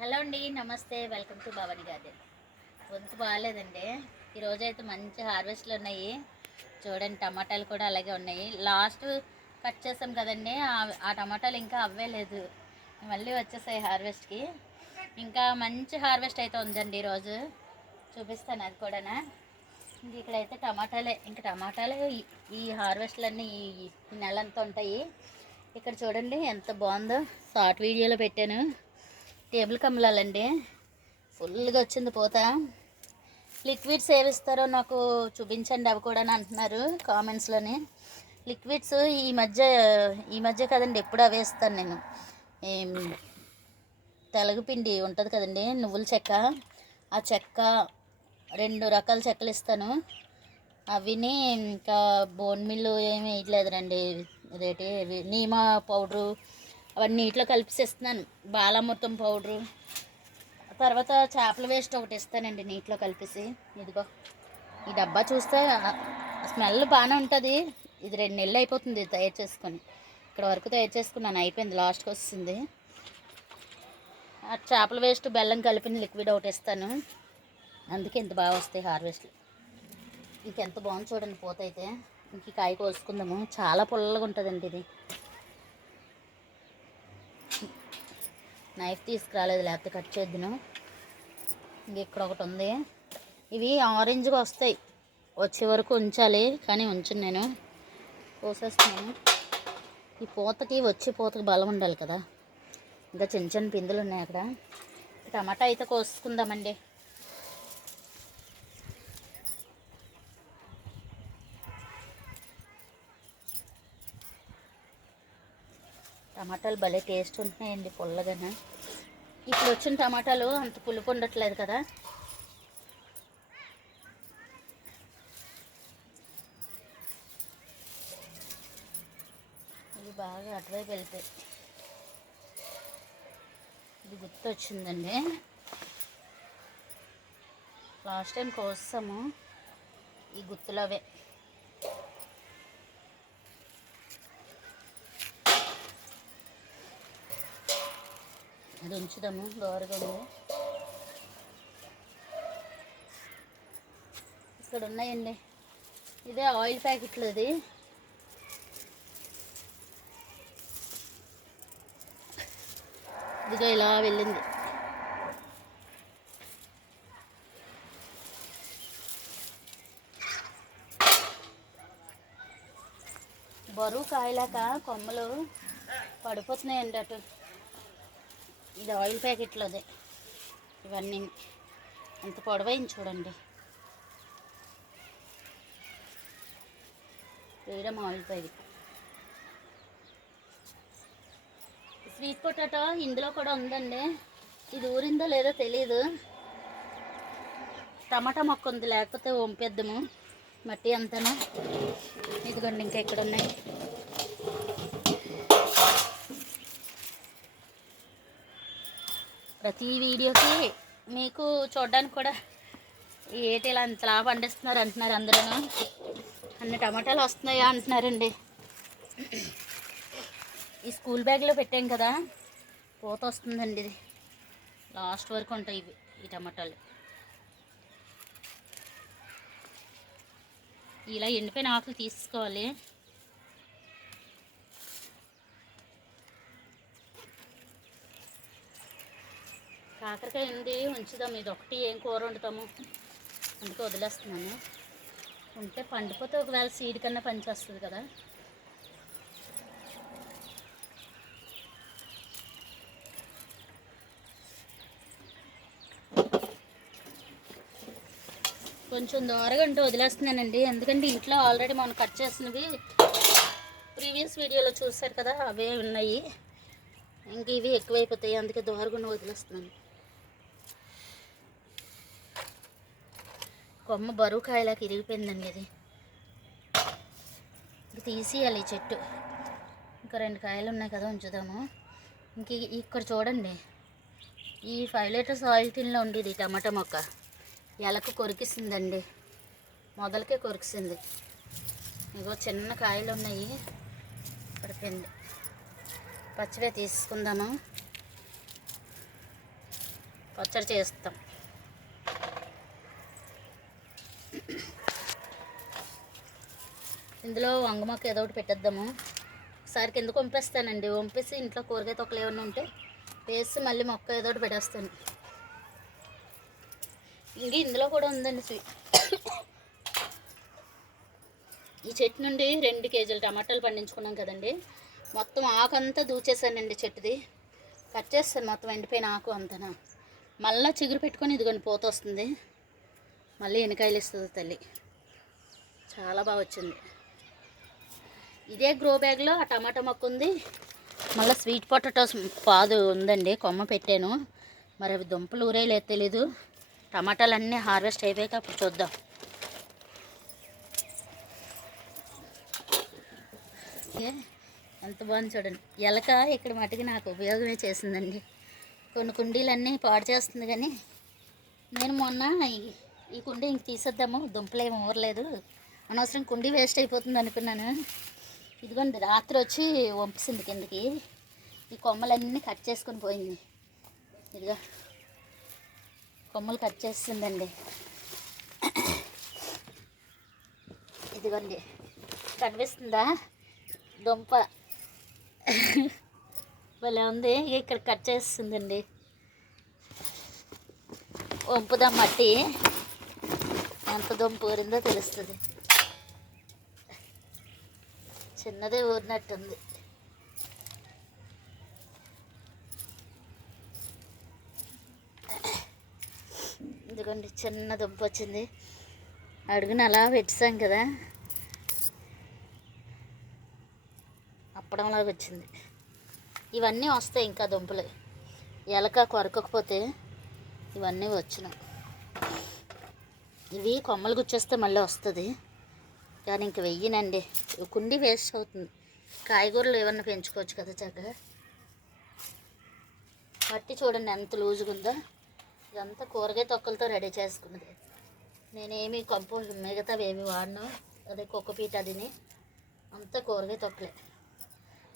Hello అండి, నమస్తే. Welcome to Bhavani garden. గొంతు బాగాలేదండి. ఈరోజైతే మంచి హార్వెస్ట్లు ఉన్నాయి. చూడండి, టమాటాలు కూడా అలాగే ఉన్నాయి. లాస్ట్ కట్ చేసాం కదండి, ఆ టమాటాలు ఇంకా అవ్వేలేదు, మళ్ళీ వచ్చేసాయి హార్వెస్ట్కి. ఇంకా మంచి హార్వెస్ట్ అయితే ఉందండి ఈరోజు, చూపిస్తాను అది కూడా. ఇంక ఇక్కడైతే టమాటాలే, ఇంకా టమాటాలు ఈ హార్వెస్ట్లన్నీ ఈ నెలంతా ఉంటాయి. ఇక్కడ చూడండి ఎంత బాగుందో, షార్ట్ వీడియోలో పెట్టాను. టేబుల్ కమలాలండి, ఫుల్గా వచ్చింది పూత. లిక్విడ్స్ ఏవిస్తారో నాకు చూపించండి, అవి కూడా అంటున్నారు కామెంట్స్లోని. లిక్విడ్స్ ఈ మధ్య కదండి, ఎప్పుడు అవే ఇస్తాను నేను. తెలగపిండి ఉంటుంది కదండి, నువ్వుల చెక్క, ఆ చెక్క 2 రకాల చెక్కలు ఇస్తాను. అవిని ఇంకా బోన్ మిల్లు ఏమి వేయట్లేదు రండి, రేటే నీమా పౌడరు అవన్నీ నీటిలో కలిపిస్తున్నాను. బాలామృతం పౌడరు, తర్వాత చేపల వేస్ట్ ఒకటి ఇస్తానండి నీటిలో కలిపేసి. ఇదిగో ఈ డబ్బా చూస్తే స్మెల్ బాగానే ఉంటుంది. ఇది 2 నెలలు అయిపోతుంది తయారు చేసుకొని. ఇక్కడ వరకు తయారు చేసుకున్నాను, అయిపోయింది, లాస్ట్కి వస్తుంది. ఆ చేపల వేస్ట్ బెల్లం కలిపిన లిక్విడ్ ఒకటి ఇస్తాను, అందుకే ఇంత బాగా వస్తాయి హార్వెస్ట్లు. ఇంకెంత బాగుంది చూడండి పూత అయితే. ఇంక కాయ కోసుకుందాము, చాలా పుల్లగా ఉంటుందండి ఇది. నైఫ్ తీసుకురాలేదు, లేకపోతే కట్ చేద్దును. ఇంక ఇక్కడ ఒకటి ఉంది. ఇవి ఆరెంజ్గా వస్తాయి, వచ్చే వరకు ఉంచాలి, కానీ ఉంచును నేను, కోసేస్తున్నాను. ఈ పూతకి వచ్చే పూతకి బలం ఉండాలి కదా. ఇంకా చిన్న చిన్న పిందులు ఉన్నాయి అక్కడ. టమాటా అయితే కోసుకుందామండి. టమాటాలు భలే టేస్ట్ ఉంటున్నాయండి, పుల్లగానే. ఇప్పుడు వచ్చిన టమాటాలు అంత పులుపు ఉండట్లేదు కదా. ఇవి బాగా అటువైపు వెళ్తాయి. ఇది గుర్తు వచ్చిందండి, లాస్ట్ టైం కోసాము ఈ గుత్తులవే. అది ఉంచుదాము, దోరగా ఉంది. ఇక్కడ ఉన్నాయండి, ఇదే ఆయిల్ ప్యాకెట్లు. ఇది ఇదిగా ఇలా వెళ్ళింది. బరువు కాయలాక కొమ్మలు పడిపోతున్నాయండి అటు. ఇది ఆయిల్ ప్యాకెట్లోదే ఇవన్నీ. ఎంత పొడవైంది చూడండి, వేయడం ఆయిల్ ప్యాకెట్. స్వీట్ పొటాటో ఇందులో కూడా ఉందండి, ఇది ఊరిందో లేదో తెలియదు. టమాటా మొక్క ఉంది, లేకపోతే వంపేద్దాము మట్టి అంతను. ఇదిగోండి ఇంకా ఇక్కడ ఉన్నాయి. ప్రతి వీడియోకి మీకు చూడడానికి కూడా ఏటి ఇలా అంతలా పండిస్తున్నారు అంటున్నారు అందరూ. అన్ని టమాటాలు వస్తున్నాయా అంటున్నారండి. ఈ స్కూల్ బ్యాగ్లో పెట్టాం కదా, పూత వస్తుందండి. ఇది లాస్ట్ వరకు ఉంటాయి ఇవి, ఈ టమాటాలు. ఇలా ఎండిపోయిన ఆకులు తీసుకోవాలి. కాకరకాయ ఉంది, ఉంచుదాం. ఇది ఒకటి ఏం కూర వండుతాము, అందుకే వదిలేస్తున్నాను. ఉంటే పండిపోతే ఒకవేళ సీడ్ కన్నా పనిచేస్తుంది కదా. కొంచెం దూరగా ఉంటే వదిలేస్తున్నానండి, ఎందుకంటే ఇంట్లో ఆల్రెడీ మనం కట్ చేసినవి ప్రీవియస్ వీడియోలో చూసారు కదా, అవే ఉన్నాయి. ఇంక ఇవి ఎక్కువైపోతాయి, అందుకే దూరగా వదిలేస్తున్నాను. కొమ్మ బరువు కాయలాకి ఇరిగిపోయిందండి. ఇది తీసేయాలి ఈ చెట్టు. ఇంకా 2 కాయలు ఉన్నాయి కదా, ఉంచుదాము. ఇంక ఇక్కడ చూడండి, ఈ 5 లీటర్స్ ఆయిల్ టిన్లో ఉండేది టమాటా మొక్క ఎలకు కొరికిసిందండి, మొదలకే కొరికిసింది. ఇగో చిన్న కాయలు ఉన్నాయి, పడిపోయింది. పచ్చివే తీసుకుందాము. పచ్చడి చేస్తాం. ఇందులో వంగ మొక్క ఏదో ఒకటి పెట్టేద్దాము. ఒకసారి కింద వంపేస్తానండి. వంపేసి ఇంట్లో కూరగాయ తొక్కలు ఏమైనా ఉంటే వేసి మళ్ళీ మొక్క ఏదో ఒకటి పెట్టేస్తాను. ఇంక ఇందులో కూడా ఉందండి స్వీట్. ఈ చెట్టు నుండి 2 కేజీలు టమాటాలు పండించుకున్నాం కదండి. మొత్తం ఆకంతా దూచేసానండి. చెట్టుది కట్ చేస్తాను మొత్తం ఎండిపోయిన ఆకు అంతనా. మళ్ళీ చిగురు పెట్టుకొని ఇదిగోండి పూత వస్తుంది. మళ్ళీ ఎనకాయలు ఇస్తుంది తల్లి. చాలా బాగా వచ్చింది. ఇదే గ్రో బ్యాగ్లో ఆ టమాటా మొక్క ఉంది. మళ్ళీ స్వీట్ పొటాటోస్ పాదు ఉందండి. కొమ్మ పెట్టాను. మరి అవి దుంపలు ఊరేయలేదు తెలీదు. టమాటాలు అన్నీ హార్వెస్ట్ అయిపోయాక అప్పుడు చూద్దాం. ఎంత బాగుంది చూడండి. ఎలక ఇక్కడ మటుకు నాకు ఉపయోగమే చేసిందండి. కొన్ని కుండీలన్నీ పాడు చేస్తుంది. కానీ నేను మొన్న ఈ కుండీ ఇంక తీసేద్దాము, దుంపలు ఏమి ఊరలేదు, అనవసరం కుండీ వేస్ట్ అయిపోతుంది అనుకున్నాను. ఇదిగోండి రాత్రి వచ్చి వంపిస్తుంది కిందకి. ఈ కొమ్మలన్నీ కట్ చేసుకొని పోయింది. ఇదిగో కొమ్మలు కట్ చేస్తుందండి. ఇదిగోండి కనిపిస్తుందా దుంప? భలే ఉంది. ఇక్కడ కట్ చేస్తుందండి. వంపుదా మట్టి ఎంత దుంప ఊరిందో తెలుస్తుంది. చిన్నదే ఊరినట్టుంది. ఇదిగోండి చిన్న దుంప వచ్చింది. అడుగున అలా పెట్టాం కదా, అప్పడంలాగా వచ్చింది. ఇవన్నీ వస్తాయి ఇంకా దుంపలు. ఎలక కొరకకపోతే ఇవన్నీ వచ్చినాయి. ఇవి కొమ్మలు గుచ్చేస్తే మళ్ళీ వస్తుంది. కానీ ఇంక వెయ్యనండి. కుండీ వేస్ట్ అవుతుంది. కాయగూరలు ఏమన్నా పెంచుకోవచ్చు కదా చక్కగా. మట్టి చూడండి ఎంత లూజుగా ఉందో. ఇదంతా కూరగాయ తొక్కలతో రెడీ చేసుకున్నది. నేనేమి కంపోస్ట్ మిగతావి ఏమి వాడను. అదే కుక్కపీట అదిని అంతా కూరగాయ తొక్కలే.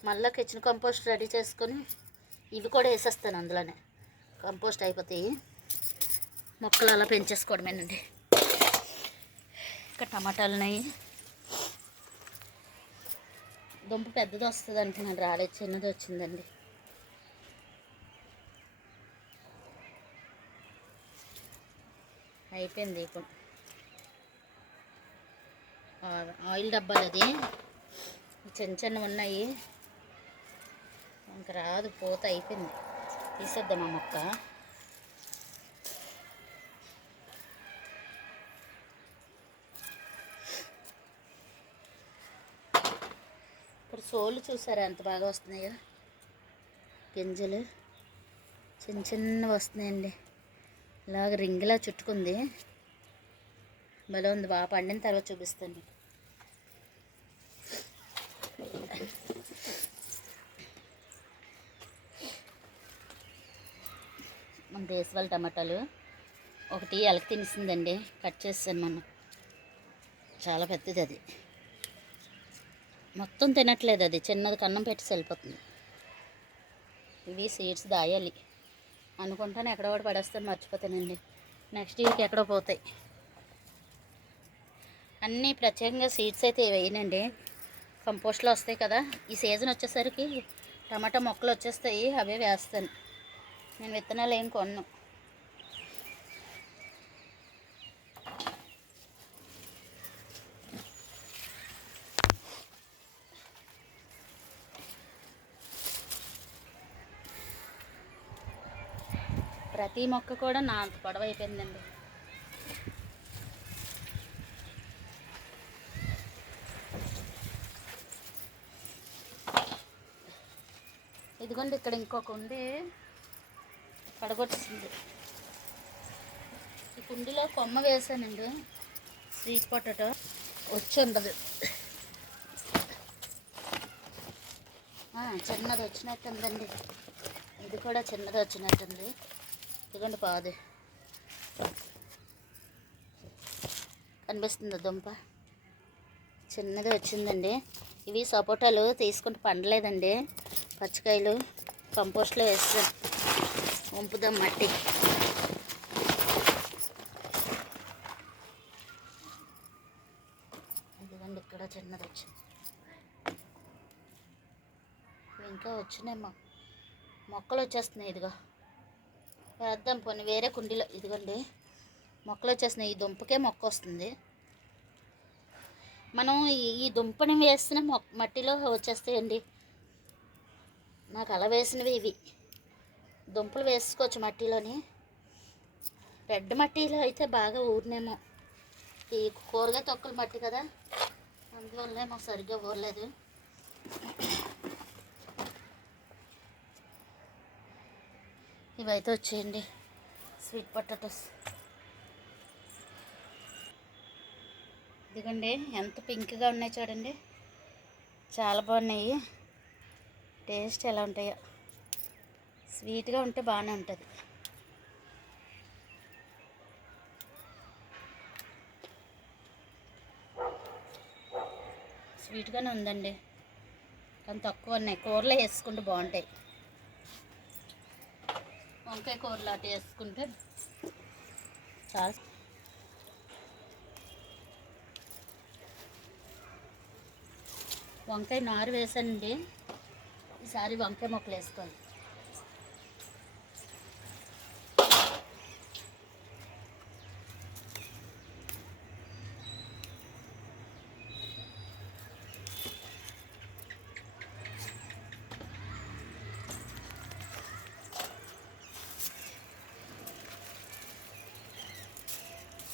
మళ్ళీ కిచెన్ కంపోస్ట్ రెడీ చేసుకొని ఇవి కూడా వేసేస్తాను అందులోనే. కంపోస్ట్ అయిపోతాయి. మొక్కలు అలా పెంచేసుకోవడమేనండి. ఇంకా టమాటాలు ఉన్నాయి. దుంప పెద్దది వస్తుంది అంటున్నాను, రాలేదు, చిన్నది వచ్చిందండి. అయిపోయింది దీపం. ఆయిల్ డబ్బాలు అది చిన్న చిన్నవి ఉన్నాయి. ఇంకా రాదు, పూత అయిపోయింది. తీసేద్దాం ఆ మొక్క. ఇప్పుడు సోలు చూసారా ఎంత బాగా వస్తున్నాయో. గింజలు చిన్న చిన్నవి వస్తున్నాయండి. ఇలాగ రింగిలా చుట్టుకుంది. భలే ఉంది. బాగా పండిన తర్వాత చూపిస్తాను మీకు. మన దేశవాళీ టమాటాలు ఒకటి ఎలక తినేసిందండి. కట్ చేస్తాను మనం. చాలా పెద్దది అది. మొత్తం తినట్లేదు అది. చిన్నది కన్నం పెట్టి వెళ్ళిపోతుంది. ఇవి సీడ్స్ దాయాలి అనుకుంటాను. ఎక్కడో ఒకటి పడేస్తాను, మర్చిపోతానండి. నెక్స్ట్ వీక్ ఎక్కడో పోతాయి అన్నీ. ప్రత్యేకంగా సీడ్స్ అయితే వేయనండి. కంపోస్ట్లో వస్తాయి కదా. ఈ సీజన్ వచ్చేసరికి టమాటా మొక్కలు వచ్చేస్తాయి, అవే వేస్తాను. నేను విత్తనాలు ఏం కొన్ను. ప్రతి మొక్క కూడా నా అంత పొడవు అయిపోయిందండి. ఇదిగోండి ఇక్కడ ఇంకొక ఉంది, పడగొచ్చింది. ఈ కుండీలో కొమ్మ వేసానండి. స్వీట్ పొటాటో వచ్చి ఉండదు. చిన్నది వచ్చినట్టుందండి. ఇది కూడా చిన్నది వచ్చినట్టుంది. ఇదిగోండి పాదు కనిపిస్తుంది. దుంప చిన్నగా వచ్చిందండి. ఇవి సపోటాలు తీసుకుంటే పండలేదండి. పచ్చికాయలు కంపోస్ట్లో వేస్తాం. వంపుదాం మట్టి. చాలా చిన్నది వచ్చింది. ఇంకా వచ్చినాయి మొక్కలు వచ్చేస్తున్నాయి. ఇదిగో వేద్దాం పోనీ వేరే కుండీలో. ఇదిగోండి మొక్కలు వచ్చేస్తున్నాయి. ఈ దుంపకే మొక్క వస్తుంది. మనం ఈ దుంపని వేసిన మట్టిలో వచ్చేస్తాయండి. నాకు అలా వేసినవి ఇవి. దుంపలు వేసుకోవచ్చు మట్టిలోని. రెడ్ మట్టిలో అయితే బాగా ఊరినేమో. ఈ కూరగాయ తొక్కలు మట్టి కదా, అందువల్లనేమో సరిగ్గా ఊరలేదు. ఇవైతే వచ్చేయండి స్వీట్ పొటాటోస్. ఇదిగోండి ఎంత పింక్గా ఉన్నాయి చూడండి, చాలా బాగున్నాయి. టేస్ట్ ఎలా ఉంటాయో. స్వీట్గా ఉంటే బాగానే ఉంటుంది. స్వీట్గానే ఉందండి, కానీ తక్కువ ఉన్నాయి. కూరలో వేసుకుంటే బాగుంటాయి. వంకాయ కూరలో అటు వేసుకుంటే చాలా. వంకాయ నారు వేసానండి. ఈసారి వంకాయ మొక్కలు వేసుకోవాలి.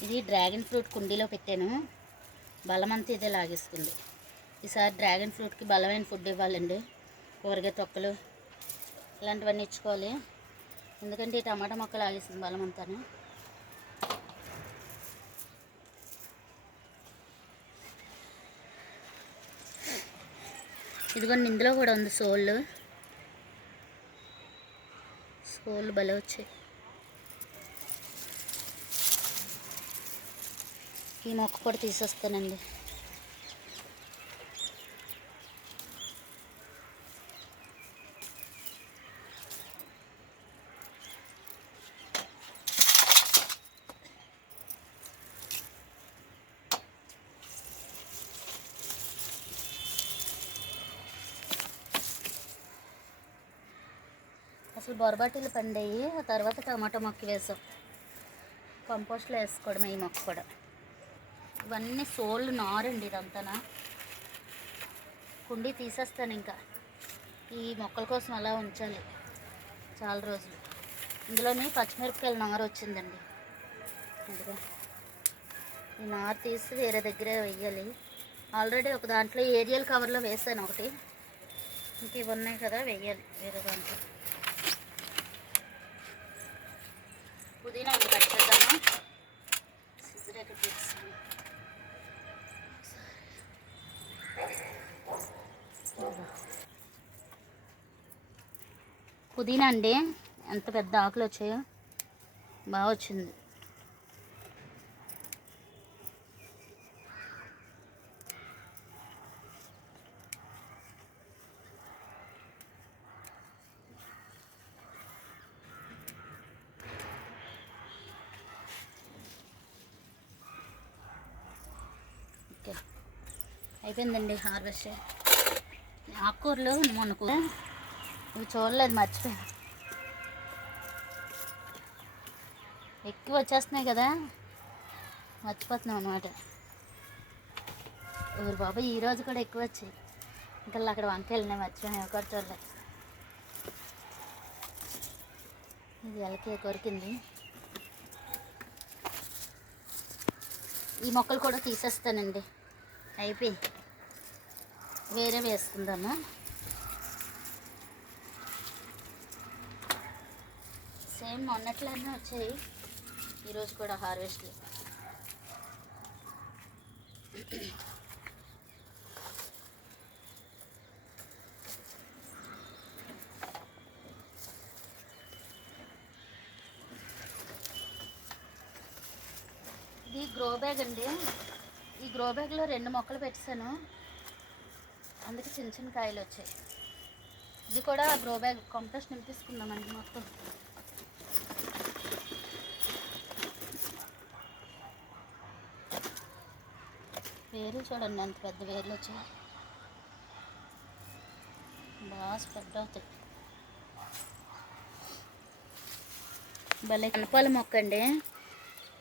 ఇది డ్రాగన్ ఫ్రూట్ కుండీలో పెట్టాను. బలమంతా ఇదే లాగేసుకుంది. ఈసారి డ్రాగన్ ఫ్రూట్కి బలమైన ఫుడ్ ఇవ్వాలండి. కూరగాయ తొక్కలు ఇలాంటివన్నీ ఇచ్చుకోవాలి. ఎందుకంటే ఈ టమాటా మొక్కలు ఆగేసింది బలమంతాను. ఇదిగోండి ఇందులో కూడా ఉంది సోళ్ళు భలే వచ్చాయి. ఈ మొక్క కూడా తీసేస్తానండి. అసలు బొరబాటీలు పండాయి. ఆ తర్వాత టమాటా మొక్క వేసాం. కంపోస్ట్లో వేసుకోవడమే ఈ మొక్క కూడా. ఇవన్నీ సోళ్ళు నారండి. ఇదంతా కుండీ తీసేస్తాను. ఇంకా ఈ మొక్కల కోసం అలా ఉంచాలి చాలా రోజులు. ఇందులోని పచ్చిమిరపకాయల నారు వచ్చిందండి. ఇదిగా ఈ నారు తీసి వేరే దగ్గరే వేయాలి. ఆల్రెడీ ఒక దాంట్లో ఏరియల్ కవర్లో వేసాను ఒకటి. ఇంక ఇవి ఉన్నాయి కదా, వేయాలి వేరే దాంట్లో. పుదీనా ఉంది, కట్ చేద్దామా. సిజరేట్ తీస్తాను. పుదీనా అండి ఎంత పెద్ద ఆకులు వచ్చాయో, బాగా వచ్చింది. ఓకే అయిపోయిందండి హార్వెస్ట్. ఆకుకూరలు మనకు ఇవి చూడలేదు, మర్చిపోయాను. ఎక్కువ వచ్చేస్తున్నాయి కదా, మర్చిపోతున్నాం అనమాట. ఊరు బాబు ఈరోజు కూడా ఎక్కువ వచ్చాయి. ఇంకా అక్కడ వంకాయలున్నాయి, మర్చిపోయాను. ఒకటి చూడలేదు. ఇది ఎలకే కొరికింది. ఈ మొక్కలు కూడా తీసేస్తానండి. అయిపోయి వేరే వేసుకుందాము. సేమ్ మొన్నట్లనే వచ్చాయి. ఈరోజు కూడా హార్వెస్ట్. ఇది గ్రో బ్యాగ్ అండి. ఈ గ్రో బ్యాగ్లో 2 మొక్కలు పెట్టాను, అందుకే చిన్న చిన్న కాయలు వచ్చాయి. ఇది కూడా గ్రో బ్యాగ్ కంపోస్ట్ నింపిస్తున్నామండి మొత్తం. వేర్లు చూడండి ఎంత పెద్ద వేర్లు వచ్చాయి, బాగా స్ప్రెడ్ అవుతాయి. భలే కనపాల మొక్క అండి.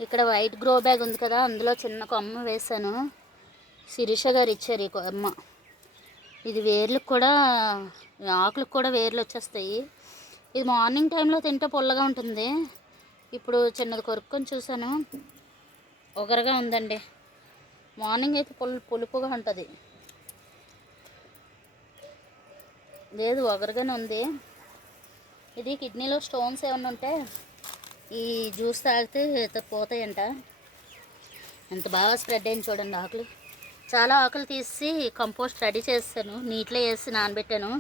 ఇక్కడ వైట్ గ్రో బ్యాగ్ ఉంది కదా, అందులో చిన్న కొమ్మ వేసాను. శిరీష గారు ఇచ్చారు ఈ కొమ్మ. ఇది వేర్లకు కూడా, ఆకులకు కూడా వేర్లు వచ్చేస్తాయి. ఇది మార్నింగ్ టైంలో తింటే పుల్లగా ఉంటుంది. ఇప్పుడు చిన్నది కొరుక్కొని చూసాను, ఒగరగా ఉందండి. మార్నింగ్ అయితే పులుపుగా ఉంటుంది, లేదు ఒగరగానే ఉంది. ఇది కిడ్నీలో స్టోన్స్ ఏమన్నా ఉంటే ఈ జ్యూస్ తాగితే పోతాయంట. ఎంత బాగా స్ప్రెడ్ అయింది చూడండి ఆకులు. చాలా ఆకులు తీసి కంపోస్ట్ రెడీ చేస్తాను, నీటిలో వేసి నానబెట్టాను.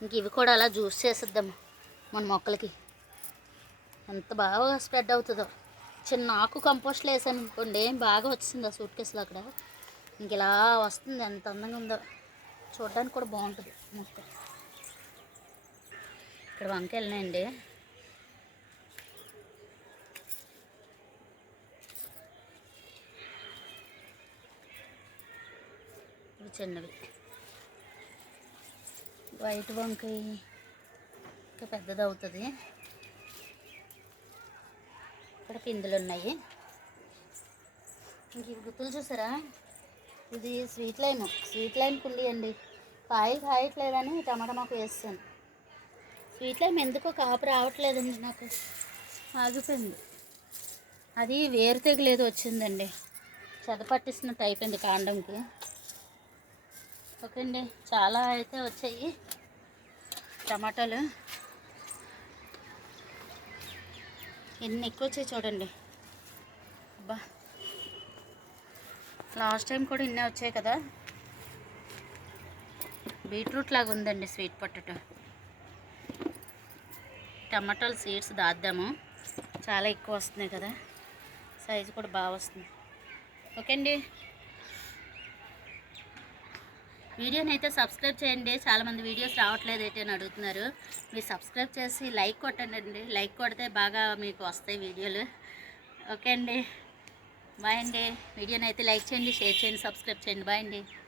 ఇంక ఇవి కూడా అలా జ్యూస్ చేసేద్దాము మన మొక్కలకి. ఎంత బాగా స్ప్రెడ్ అవుతుందో. చిన్న ఆకు కంపోస్ట్లో వేసాను అనుకోండి, బాగా వచ్చింది ఆ సూట్ కేసులో. అక్కడ ఇంక ఇలా వస్తుంది, ఎంత అందంగా ఉందో. చూడడానికి కూడా బాగుంటుంది మొక్క. ఇక్కడ వంకాయలు ఉన్నాయండి. ఇవి చిన్నవి. వైట్ వంకాయ ఇంకా పెద్దది అవుతుంది. ఇక్కడ పిందులు ఉన్నాయి. ఇంక ఇవి గుత్తులు చూసారా, ఇది స్వీట్ లైమ్ కుండీ అండి. కాయలు కాయట్లేదని టమాటా మొక్క వేస్తాను. స్వీట్ లైమ్ ఎందుకో కాపు రావట్లేదండి, నాకు ఆగిపోయింది. అది వేరు తెగలేదు వచ్చిందండి, చెద పట్టిస్తున్నట్టు అయిపోయింది కాండంకి. ఓకే అండి, చాలా అయితే వచ్చాయి టమాటాలు. ఎన్ని ఎక్కువ వచ్చాయి చూడండి. అబ్బా, లాస్ట్ టైం కూడా ఇన్నే వచ్చాయి కదా. బీట్రూట్ లాగా ఉందండి స్వీట్ పొటాటో. టమాటాలు సీడ్స్ దాద్దాము, చాలా ఎక్కువ వస్తున్నాయి కదా, సైజు కూడా బాగా వస్తుంది. ఓకే అండి, వీడియోని అయితే సబ్స్క్రైబ్ చేయండి. చాలామంది వీడియోస్ రావట్లేదు అయితే అని అడుగుతున్నారు. మీరు సబ్స్క్రైబ్ చేసి లైక్ కొట్టండి. లైక్ కొడితే బాగా మీకు వస్తాయి వీడియోలు. ఓకే అండి, బాయ్ అండి. వీడియోని అయితే లైక్ చేయండి, షేర్ చేయండి, సబ్స్క్రైబ్ చేయండి. బాయ్ అండి.